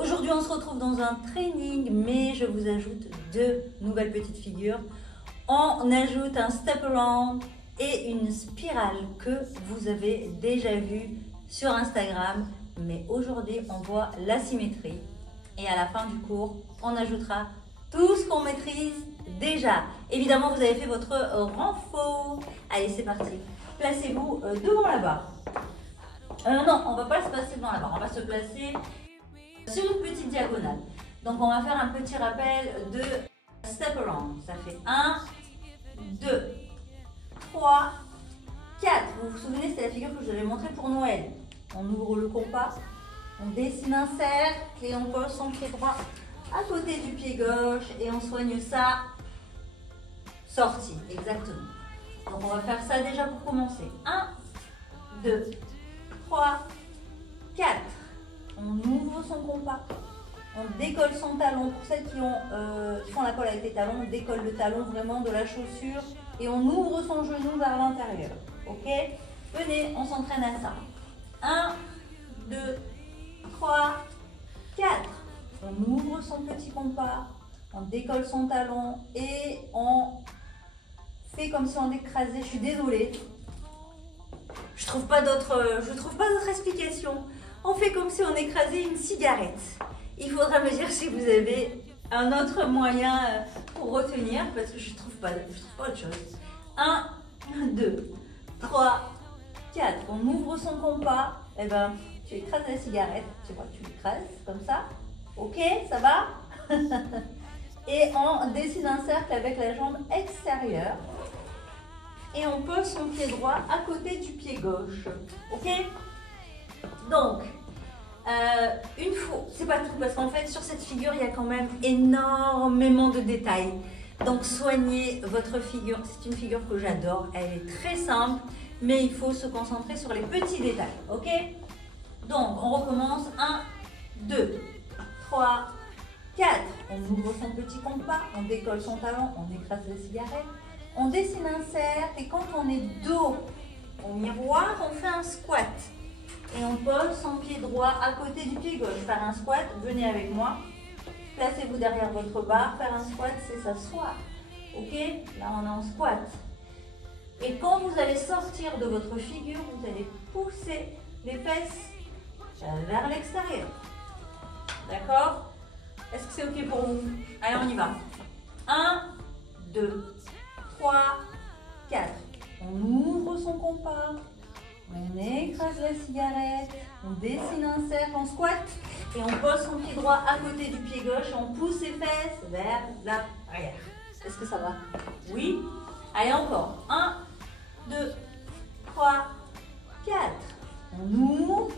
Aujourd'hui, on se retrouve dans un training, mais je vous ajoute deux nouvelles petites figures. On ajoute un step around et une spirale que vous avez déjà vue sur Instagram. Mais aujourd'hui, on voit la symétrie. Et à la fin du cours, on ajoutera tout ce qu'on maîtrise déjà. Évidemment, vous avez fait votre renfort. Allez, c'est parti. Placez-vous devant la barre. Non, on ne va pas se placer devant la barre. On va se placer sur une petite diagonale. Donc, on va faire un petit rappel de step around. Ça fait 1, 2, 3, 4. Vous vous souvenez, c'était la figure que je vous avais montrée pour Noël. On ouvre le compas, on dessine un cercle et on pose son pied droit à côté du pied gauche et on soigne sa sortie. Exactement. Donc, on va faire ça déjà pour commencer. 1, 2, 3, 4. On ouvre son compas. On décolle son talon. Pour celles qui font la colle avec les talons, on décolle le talon vraiment de la chaussure et on ouvre son genou vers l'intérieur. Ok? Venez, on s'entraîne à ça. 1, 2, 3, 4. On ouvre son petit compas. On décolle son talon et on fait comme si on écrasait. Je suis désolée. Je trouve pas d'autre explication. On fait comme si on écrasait une cigarette. Il faudra me dire si vous avez un autre moyen pour retenir parce que je trouve pas autre chose. 1, 2, 3, 4. On ouvre son compas. Et ben, tu écrases la cigarette. Tu vois, tu l'écrases comme ça. Ok, ça va? Et on dessine un cercle avec la jambe extérieure. Et on pose son pied droit à côté du pied gauche. Ok? Donc, une fois, c'est pas tout, parce qu'en fait, sur cette figure, il y a quand même énormément de détails. Donc, soignez votre figure. C'est une figure que j'adore. Elle est très simple, mais il faut se concentrer sur les petits détails. Ok? Donc, on recommence. 1, 2, 3, 4. On ouvre son petit compas, on décolle son talon, on écrase la cigarette. On dessine un cercle et quand on est dos au miroir, on fait un squat. Et on pose son pied droit à côté du pied gauche. Faire un squat, venez avec moi. Placez-vous derrière votre barre. Faire un squat, c'est s'asseoir. Ok? Là, on est en squat. Et quand vous allez sortir de votre figure, vous allez pousser les fesses vers l'extérieur. D'accord? Est-ce que c'est ok pour vous? Allez, on y va. 1, 2, 3, 4. On ouvre son compas. On écrase la cigarette. On dessine un cercle en squat. Et on pose son pied droit à côté du pied gauche. Et on pousse ses fesses vers l'arrière. Est-ce que ça va? Oui? Allez, encore. 1, 2, 3, 4. On ouvre.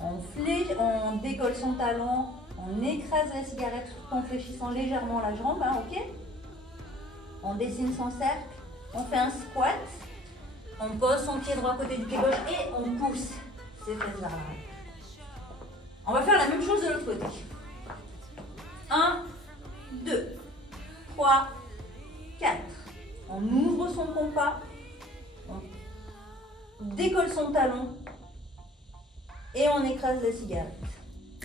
On décolle son talon. On écrase la cigarette tout en fléchissant légèrement la jambe. Hein, ok? On dessine son cercle. On fait un squat. On pose son pied droit à côté du pied gauche et on pousse ses fesses vers l'arrière. On va faire la même chose de l'autre côté. 1, 2, 3, 4. On ouvre son compas. On décolle son talon. Et on écrase la cigarette.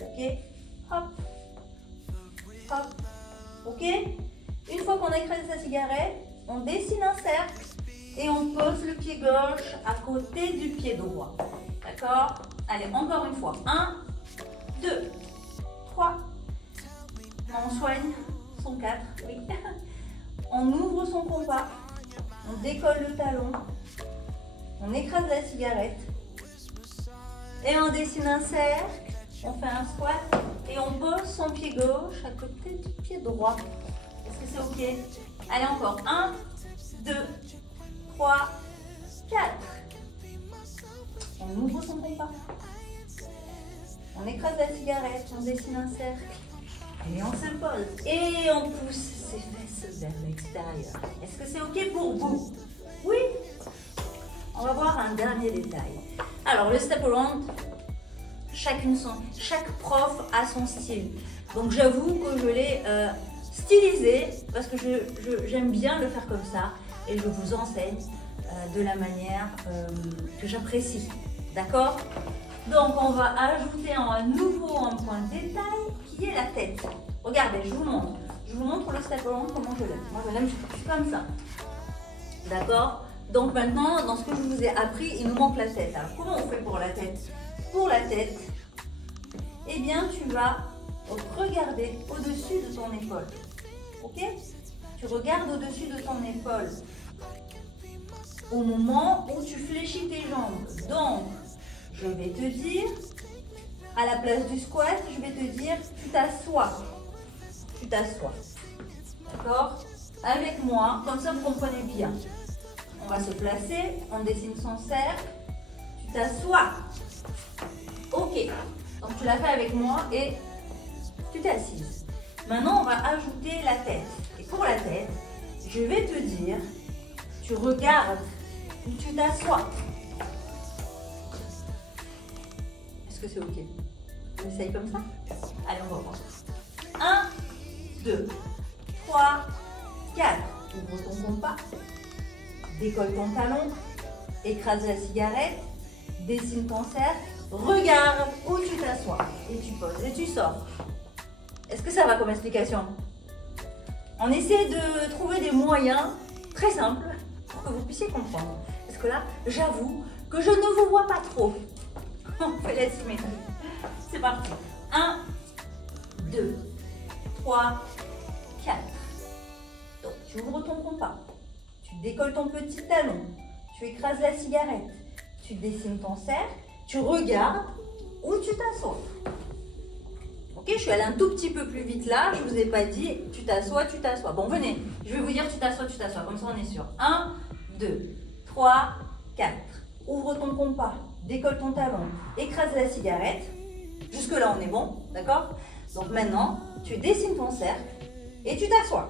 Ok? Hop. Hop. Ok? Une fois qu'on a écrasé sa cigarette, on dessine un cercle. Et on pose le pied gauche à côté du pied droit. D'accord? Allez, encore une fois. 1, 2, 3. On soigne son 4. Oui. On ouvre son compas. On décolle le talon. On écrase la cigarette. Et on dessine un cercle. On fait un squat. Et on pose son pied gauche à côté du pied droit. Est-ce que c'est ok? Allez, encore. 1, 2, 3, 4. On ouvre son compas. On écrase la cigarette. On dessine un cercle. Et on se pose. Et on pousse ses fesses vers l'extérieur. Est-ce que c'est ok pour vous? Oui? On va voir un dernier détail. Alors, le step around, chaque prof a son style. Donc, j'avoue que je l'ai stylisé parce que j'aime bien le faire comme ça. Et je vous enseigne de la manière que j'apprécie. D'accord? Donc, on va ajouter un nouveau point de détail tête. Regardez, je vous montre. Je vous montre le step around, comment je l'aime. Moi, je l'aime comme ça. D'accord? Donc maintenant, dans ce que je vous ai appris, il nous manque la tête. Alors, comment on fait pour la tête? Pour la tête, eh bien, tu vas regarder au-dessus de ton épaule. Ok? Tu regardes au-dessus de ton épaule au moment où tu fléchis tes jambes. Donc, je vais te dire, à la place du squat, je vais te dire, tu t'assois. Tu t'assois. D'accord? Avec moi, comme ça vous comprenez bien. On va se placer, on dessine son cercle. Tu t'assois. Ok. Donc tu l'as fait avec moi et tu t'es assise. Maintenant, on va ajouter la tête. Et pour la tête, je vais te dire, tu regardes où tu t'assois. Est-ce que c'est ok? On essaye comme ça? Allez, on va voir. 1, 2, 3, 4. Ouvre ton compas. Décolle ton talon. Écrase la cigarette. Dessine ton cercle. Regarde où tu t'assois. Et tu poses et tu sors. Est-ce que ça va comme explication? On essaie de trouver des moyens très simples pour que vous puissiez comprendre. Parce que là, j'avoue que je ne vous vois pas trop. On fait la symétrie. C'est parti. 1, 2, 3, 4. Donc, tu ouvres ton compas. Tu décolles ton petit talon. Tu écrases la cigarette. Tu dessines ton cercle. Tu regardes où tu t'assois. Ok, je suis allée un tout petit peu plus vite là. Je ne vous ai pas dit tu t'assois, tu t'assois. Bon, venez. Je vais vous dire tu t'assois, tu t'assois. Comme ça, on est sûr. 1, 2, 3, 4. Ouvre ton compas. Décolle ton talon. Écrase la cigarette. Jusque-là, on est bon. D'accord? Donc maintenant, tu dessines ton cercle et tu t'assois.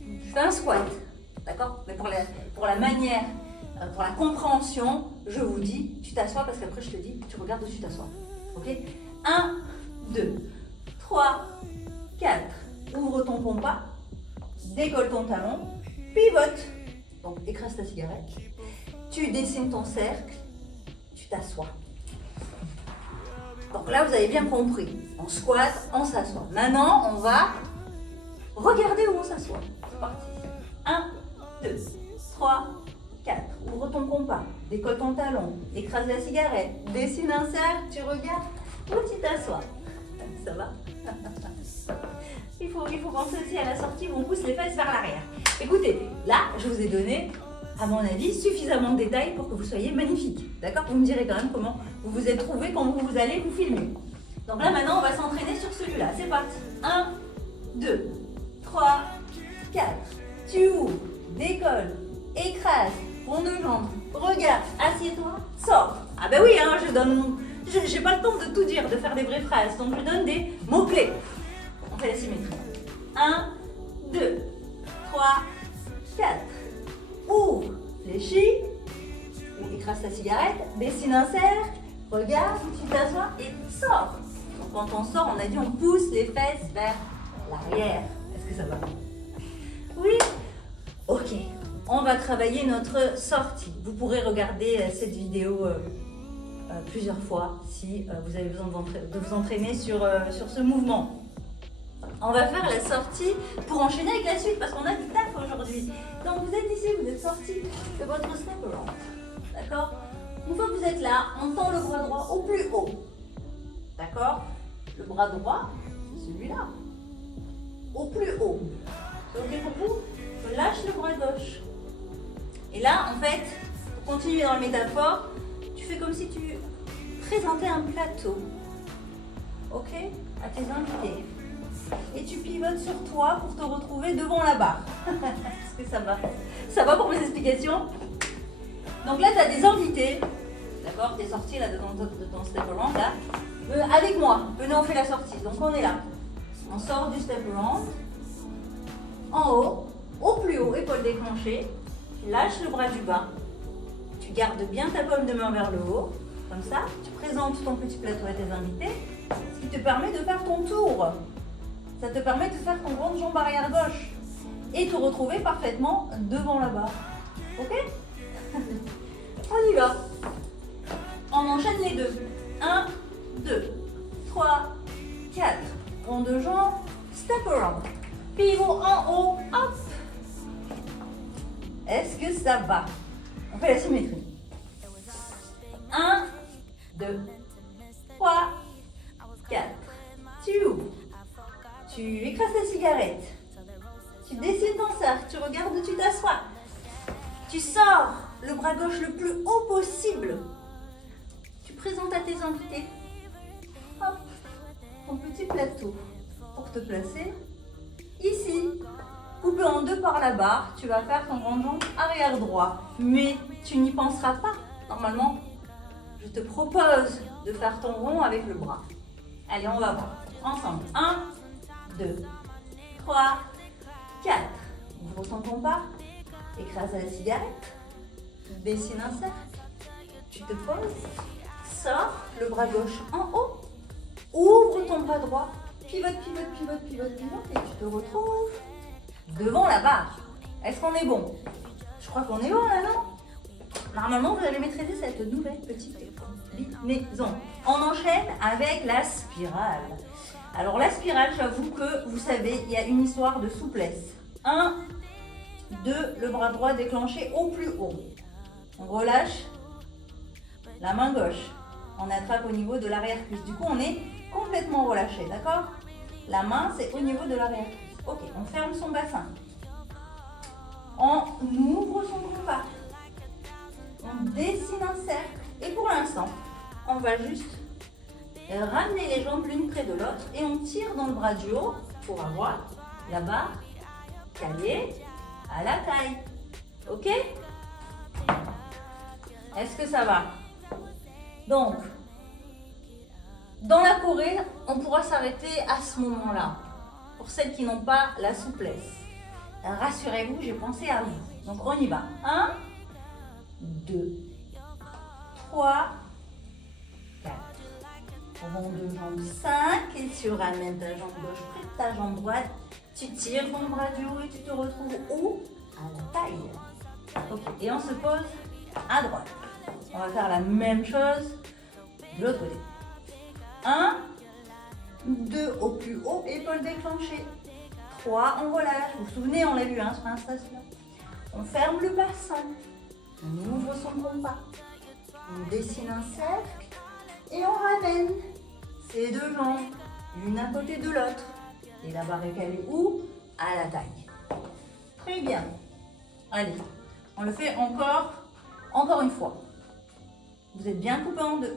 Tu fais un squat. D'accord? Mais pour la manière, pour la compréhension, je vous dis, tu t'assois parce qu'après je te dis, tu regardes où tu t'assois. Ok? 1, 2, 3, 4. Ouvre ton compas, décolle ton talon, pivote. Donc écrase ta cigarette. Tu dessines ton cercle, tu t'assois. Donc là, vous avez bien compris. On squatte, on s'assoit. Maintenant, on va regarder où on s'assoit. C'est parti. 1, 2, 3, 4. Ouvre ton compas, décolle ton talon, écrase la cigarette, dessine un cercle, tu regardes où tu t'assois. Ça va? Il faut penser aussi à la sortie où on pousse les fesses vers l'arrière. Écoutez, là, je vous ai donné, à mon avis, suffisamment de détails pour que vous soyez magnifique. D'accord? Vous me direz quand même comment vous vous êtes trouvé quand vous allez vous filmer. Donc là, maintenant, on va s'entraîner sur celui-là. C'est parti. 1, 2, 3, 4. Tu ouvres, décolles, écrases, prends deux jambes, regarde, assieds-toi, sors. Ah ben oui, hein, j'ai pas le temps de tout dire, de faire des vraies phrases. Donc je donne des mots-clés. On fait la symétrie. 1, 2, 3, 4. Ouvre, fléchis, ou écrase ta cigarette, dessine un cercle, regarde, tu t'assois et sors. Donc quand on sort, on a dit on pousse les fesses vers l'arrière. Est-ce que ça va? Oui? Ok. On va travailler notre sortie. Vous pourrez regarder cette vidéo plusieurs fois si vous avez besoin de vous entraîner sur ce mouvement. On va faire la sortie pour enchaîner avec la suite parce qu'on a du taf aujourd'hui. Donc vous êtes ici, vous êtes sorti de votre step around. D'accord? Une fois que vous êtes là, on tend le bras droit au plus haut. D'accord? Le bras droit, c'est celui-là. Au plus haut. C'est ok pour vous? Je lâche le bras gauche. Et là, en fait, pour continuer dans la métaphore, tu fais comme si tu présentais un plateau. Ok? À tes invités. Et tu pivotes sur toi pour te retrouver devant la barre. Est-ce que ça va? Ça va pour mes explications? Donc là, tu as des invités. D'accord? Tu es sorti là, de ton step around. Là. Avec moi. Venez, on fait la sortie. Donc on est là. On sort du step around. En haut, au plus haut, épaule déclenchée. Tu lâches le bras du bas. Tu gardes bien ta paume de main vers le haut. Comme ça, tu présentes ton petit plateau à tes invités. Ce qui te permet de faire ton tour. Ça te permet de faire ton grande jambe arrière gauche et te retrouver parfaitement devant la barre. Ok? On y va. On enchaîne les deux. 1, 2, 3, 4. Rond de jambe, step around. Pivot en haut, hop. Est-ce que ça va? On fait la symétrie. 1, 2, 3, 4. Tu ouvres. Tu écrases ta cigarette. Tu dessines ton cercle. Tu regardes où tu t'assois. Tu sors le bras gauche le plus haut possible. Tu présentes à tes invités. Hop, ton petit plateau pour te placer. Ici, coupé en deux par la barre, tu vas faire ton grand jambe arrière droit. Mais tu n'y penseras pas. Normalement, je te propose de faire ton rond avec le bras. Allez, on va voir. Ensemble. 1, 2, 3, 4. Ouvre ton compas. Écrase la cigarette. Dessine un cercle. Tu te poses. Sors le bras gauche en haut. Ouvre ton bras droit. Pivote, pivote, pivote, pivote, pivote. Et tu te retrouves devant la barre. Est-ce qu'on est bon? Je crois qu'on est bon là, non? Normalement, vous allez maîtriser cette nouvelle petite combinaison. On enchaîne avec la spirale. Alors la spirale, j'avoue que vous savez, il y a une histoire de souplesse. 1, 2, le bras droit déclenché au plus haut. On relâche la main gauche. On attrape au niveau de l'arrière-cuisse. Du coup, on est complètement relâché, d'accord? La main, c'est au niveau de l'arrière-cuisse. Ok, on ferme son bassin. On ouvre son compas. On dessine un cercle. Et pour l'instant, on va juste ramener les jambes l'une près de l'autre et on tire dans le bras du haut pour avoir la barre calée à la taille. Ok? Est-ce que ça va? Donc, dans la Corée, on pourra s'arrêter à ce moment-là. Pour celles qui n'ont pas la souplesse. Rassurez-vous, j'ai pensé à vous. Donc, on y va. 1, 2, 3, 4. Rond de jambe 5. Et tu ramènes ta jambe gauche près de ta jambe droite. Tu tires ton bras du haut et tu te retrouves où? À la taille. Ok, et on se pose à droite. On va faire la même chose de l'autre côté. 1, 2 au plus haut, épaules déclenchées. 3, on relâche. Vous vous souvenez, on l'a vu sur Insta. On ferme le bassin. On ouvre son compas. On dessine un cercle. Et on ramène ces deux jambes, l'une à côté de l'autre. Et la barre est calée où? À la taille. Très bien. Allez, on le fait encore une fois. Vous êtes bien coupé en deux.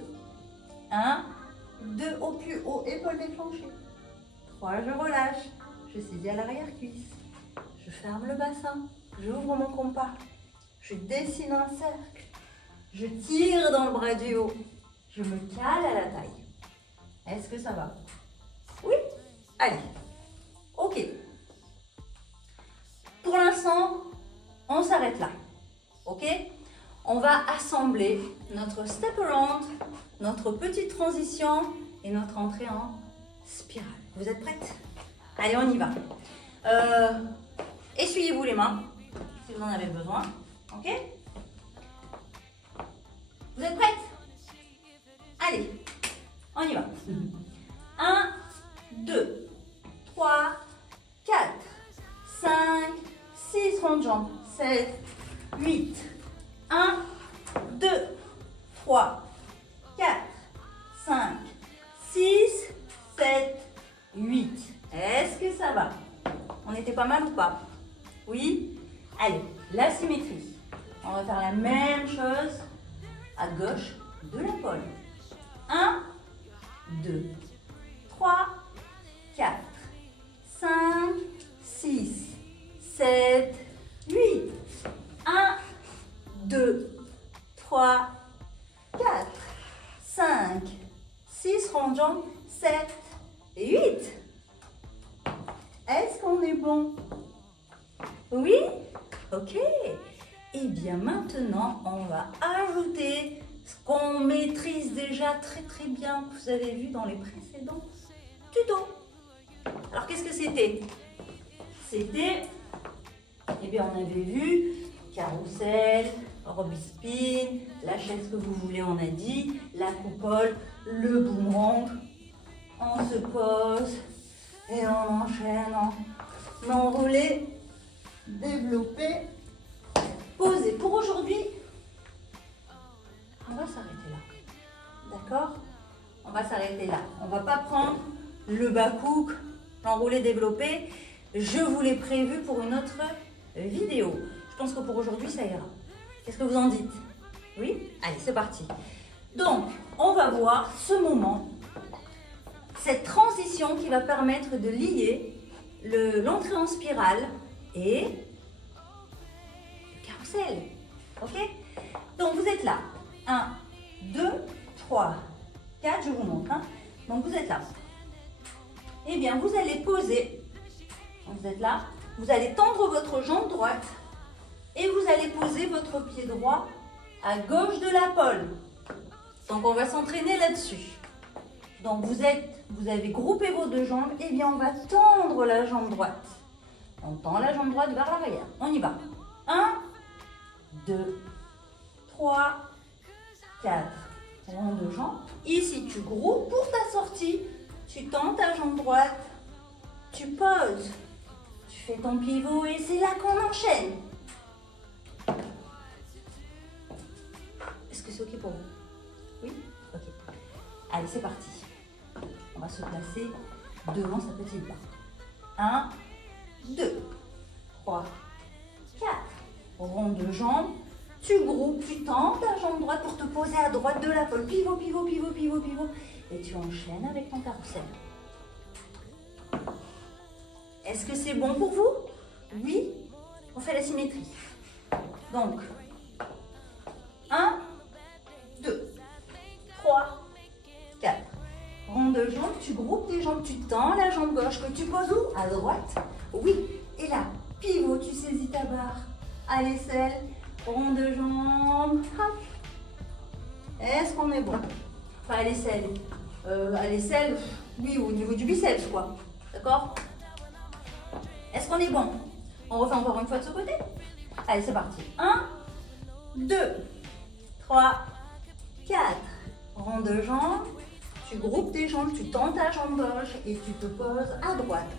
1, 2 au plus haut, épaules déclenchées. 3, je relâche. Je saisis à l'arrière-cuisse. Je ferme le bassin. J'ouvre mon compas. Je dessine un cercle. Je tire dans le bras du haut. Je me cale à la taille. Est-ce que ça va? Oui? Allez. Ok. Pour l'instant, on s'arrête là. Ok? On va assembler notre step around, notre petite transition et notre entrée en spirale. Vous êtes prêtes? Allez, on y va. Essuyez-vous les mains si vous en avez besoin. Ok? Vous êtes prêtes? Allez, on y va. 1, 2, 3, 4, 5, 6, rond de jambe. 7, 8, 1, 2, 3, 4, 5, 6, 7, 8. Est-ce que ça va? On était pas mal ou pas? Oui? Allez, la symétrie. On va faire la même chose à gauche de l'épaule. 1, 2, 3, 4, 5, 6, 7, 8. 1, 2, 3, 4, 5, 6, rond de jambe, 7 et 8. Est-ce qu'on est bon? Oui? Ok. Et bien maintenant, on va ajouter ce qu'on maîtrise déjà très bien, que vous avez vu dans les précédents tutos. Alors qu'est-ce que c'était? C'était, eh bien on avait vu carrousel, Robbie spin, la chaise que vous voulez on a dit, la coupole, le boomerang. On se pose et on enchaîne en enroulé, développé, posé. Pour aujourd'hui, on va s'arrêter là. D'accord? On va s'arrêter là. On ne va pas prendre le bas-cook, l'enroulé, développé. Je vous l'ai prévu pour une autre vidéo. Je pense que pour aujourd'hui, ça ira. Qu'est-ce que vous en dites? Oui? Allez, c'est parti. Donc, on va voir ce moment, cette transition qui va permettre de lier l'entrée en spirale et le carrousel. Ok? Donc, vous êtes là. 1, 2, 3, 4, je vous montre. Hein. Donc, vous êtes là. Eh bien, vous allez poser. Vous êtes là. Vous allez tendre votre jambe droite et vous allez poser votre pied droit à gauche de la pole. Donc, on va s'entraîner là-dessus. Donc, vous avez groupé vos deux jambes. Eh bien, on va tendre la jambe droite. On tend la jambe droite vers l'arrière. On y va. 1, 2, 3, 4. Rond de jambe. Ici, tu groupes pour ta sortie. Tu tends ta jambe droite. Tu poses. Tu fais ton pivot et c'est là qu'on enchaîne. Est-ce que c'est OK pour vous? Oui? OK. Allez, c'est parti. On va se placer devant sa petite barre. 1, 2, 3, 4. Rond de jambe. Tu groupes, tu tends ta jambe droite pour te poser à droite de la pole. Pivot, pivot, pivot, pivot, pivot. Et tu enchaînes avec ton carrousel. Est-ce que c'est bon pour vous? Oui? On fait la symétrie. Donc, 1, 2, 3, 4. Rond de jambe, tu groupes tes jambes, tu tends la jambe gauche que tu poses où? À droite. Oui. Et là, pivot, tu saisis ta barre à l'aisselle. Rond de jambe. Hop. Est-ce qu'on est bon? Enfin, à l'aisselle, oui, au niveau du biceps, quoi. D'accord? Est-ce qu'on est bon? On refait encore une fois de ce côté? Allez, c'est parti. 1, 2, 3, 4. Rond de jambe. Tu groupes tes jambes, tu tends ta jambe gauche et tu te poses à droite.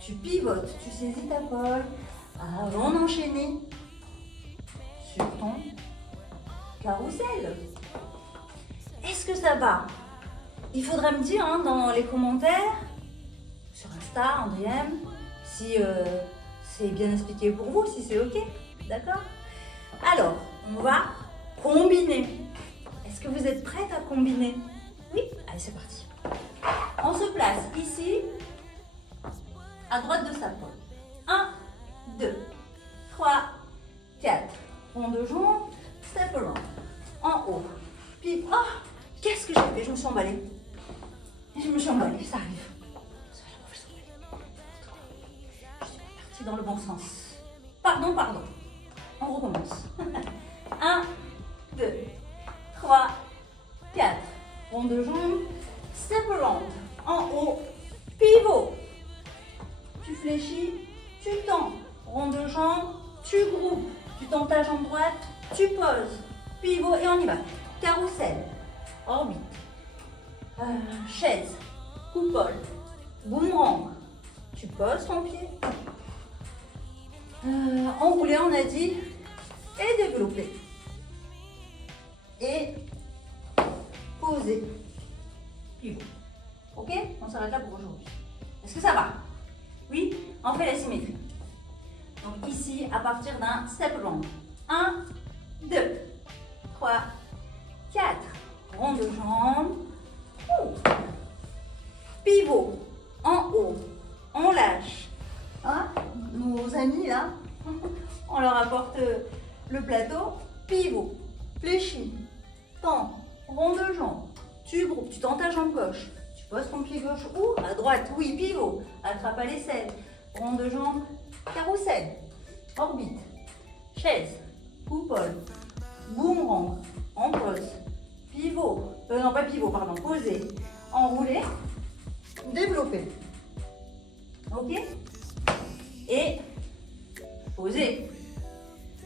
Tu pivotes, tu saisis ta pole avant d'enchaîner sur ton carrousel. Est-ce que ça va? Il faudra me dire hein, dans les commentaires, sur Insta, en DM, si c'est bien expliqué pour vous, si c'est OK. D'accord? Alors, on va combiner. Est-ce que vous êtes prête à combiner? Oui? Allez, c'est parti. On se place ici, à droite de sa pole. 1, 2, 3, 4. Rond de jambe, step around. En haut. Puis, oh, qu'est-ce que j'ai fait? Je me suis emballée. Je me suis emballée, ça arrive. Je suis partie dans le bon sens. Pardon. On recommence. 1, 2, 3, 4. Rond de jambe, step around. En haut, pivot. Tu fléchis, tu tends. Rond de jambe, tu groupes. Tu tends ta jambe droite, tu poses. Pivot et on y va. Carrousel, orbite, chaise, coupole, boomerang. Tu poses ton pied. Enroulé, on a dit. Et développer. Et poser. Pivot. Ok? On s'arrête là pour aujourd'hui. Est-ce que ça va? Oui? On fait la symétrie. Donc ici, à partir d'un step round. 1, 2, 3, 4. Rond de jambe. Pivot. En haut. On lâche. Hein? Nos amis là, on leur apporte le plateau. Pivot. Fléchis. Tends. Rond de jambe. Tu groupes. Tu tends ta jambe gauche. Tu poses ton pied gauche ou à droite. Oui, pivot. Attrape à l'aisselle. Rond de jambe. Carrousel. Orbite. Chaise. Coupole. Boomerang. En pose. Pivot. Non, pas pivot, pardon. Posé. Enroulé. Développé. Ok? Et posé.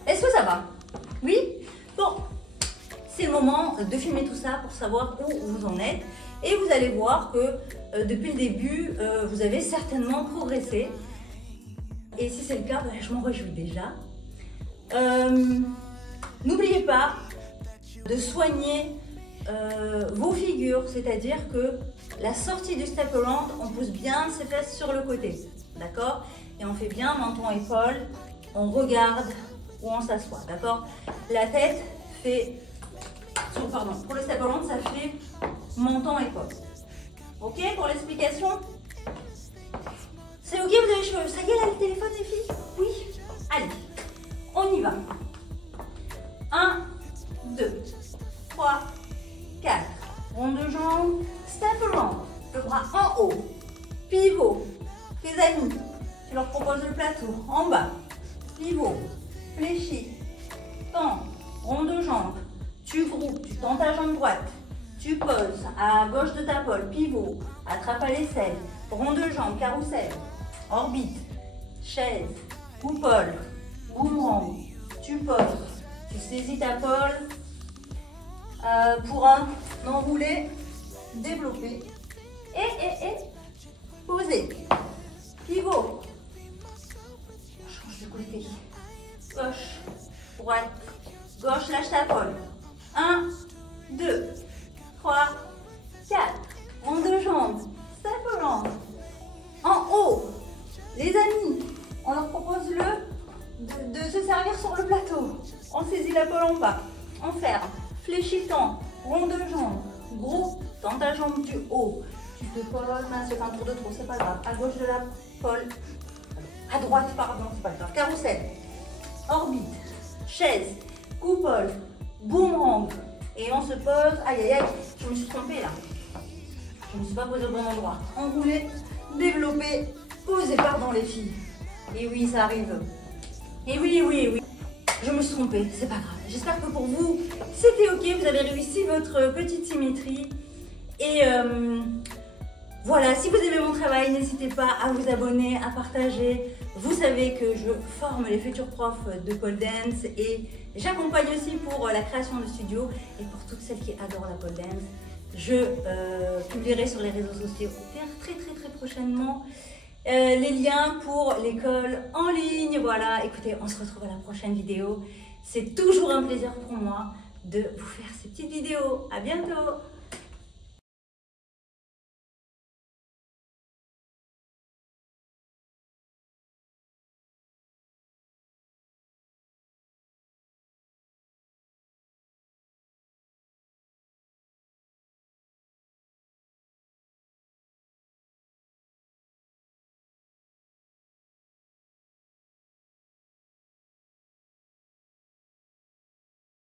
Est-ce que ça va? Oui? Bon. C'est le moment de filmer tout ça pour savoir où vous en êtes. Et vous allez voir que depuis le début, vous avez certainement progressé. Et si c'est le cas, ben, je m'en réjouis déjà. N'oubliez pas de soigner vos figures, c'est-à-dire que la sortie du step around, on pousse bien ses fesses sur le côté, d'accord? Et on fait bien menton-épaule, on regarde où on s'assoit, d'accord? La tête fait, pour le step around, ça fait menton-épaule. Ok pour l'explication? C'est ok, vous avez chaud. Ça y est, là, le téléphone, les filles? Oui? Allez, on y va. 1, 2, 3, 4. Rond de jambe, step around. Le bras en haut. Pivot. Tes amis, tu leur proposes le plateau. En bas. Pivot. Fléchi. Tends. Rond de jambe. Tu groupes. Tu tends ta jambe droite. Tu poses à gauche de ta pole. Pivot. Attrape à l'aisselle. Rond de jambe. Carrousel. Orbite. Chaise. Coupole. Boomerang. Tu poses. Tu saisis ta pole pour un enroulé, développé et poser. Pivot. Change de côté. Gauche, droite, gauche, lâche ta pole. 1, 2, 3, 4. Rond de jambe. Step around. En haut. Les amis, on leur propose de se servir sur le plateau. On saisit la pole en bas. On ferme. Fléchitant. Rond de jambe. Gros. Tends ta jambe du haut. Tu te poses. C'est un tour de trop. C'est pas grave. À gauche de la pole. À droite, pardon. C'est pas grave. Carrousel. Orbite. Chaise. Coupole. Boomerang. Et on se pose. Aïe, aïe, aïe. Je me suis trompée là. Je ne me suis pas posée au bon endroit. Enroulé. Développé. Posé. Pardon les filles. Et oui, ça arrive. Et oui. Je me suis trompée, c'est pas grave. J'espère que pour vous, c'était ok, vous avez réussi votre petite symétrie. Et voilà, si vous aimez mon travail, n'hésitez pas à vous abonner, à partager. Vous savez que je forme les futurs profs de pole dance et j'accompagne aussi pour la création de studios. Et pour toutes celles qui adorent la pole dance, je publierai sur les réseaux sociaux très prochainement les liens pour l'école en ligne. Voilà, écoutez, on se retrouve à la prochaine vidéo. C'est toujours un plaisir pour moi de vous faire ces petites vidéos. À bientôt!